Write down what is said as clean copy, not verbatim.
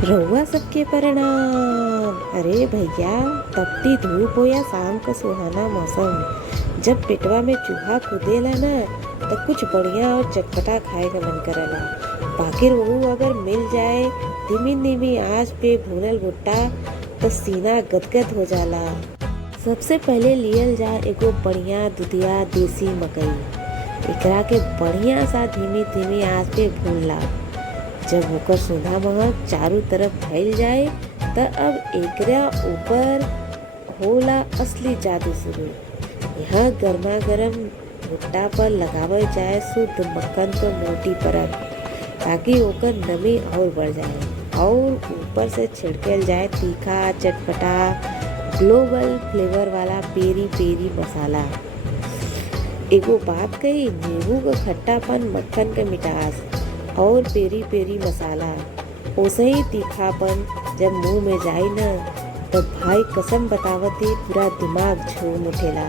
रउआ सबके प्रणाम। अरे भैया, तपती धूप हो या शाम का सुहाना मौसम, जब पेटवा में चूहा कूदेला ना तो कुछ बढ़िया और चटपटा खाए का मन करला। बाकी वहू अगर मिल जाए धीमी धीमी आंच पे भूनल भुट्टा तो सीना गदगद हो जाला। सबसे पहले लियल जा एगो बढ़िया दुधिया देसी मकई। एकरा के बढ़िया सा धीमी धीमी आंच पे भूनला। जब ओकर सुधा महक चारों तरफ फैल जाए तो अब एकरा ऊपर होला असली जादू शुरू। यह गर्मा गर्म भुट्टा पर लगावल जाए शुद्ध मक्खन को मोटी परत, ताकि ओकर नमी और बढ़ जाए। और ऊपर से छिड़कल जाए तीखा चटपटा ग्लोबल फ्लेवर वाला पेरी पेरी मसाला। एगो बात कही, नींबू का खट्टापन, मक्खन का मिठास और पेरी पेरी मसाला ओसे ही तीखापन जब मुंह में जाई ना, तब भाई कसम बतावती पूरा दिमाग झूम उठेला।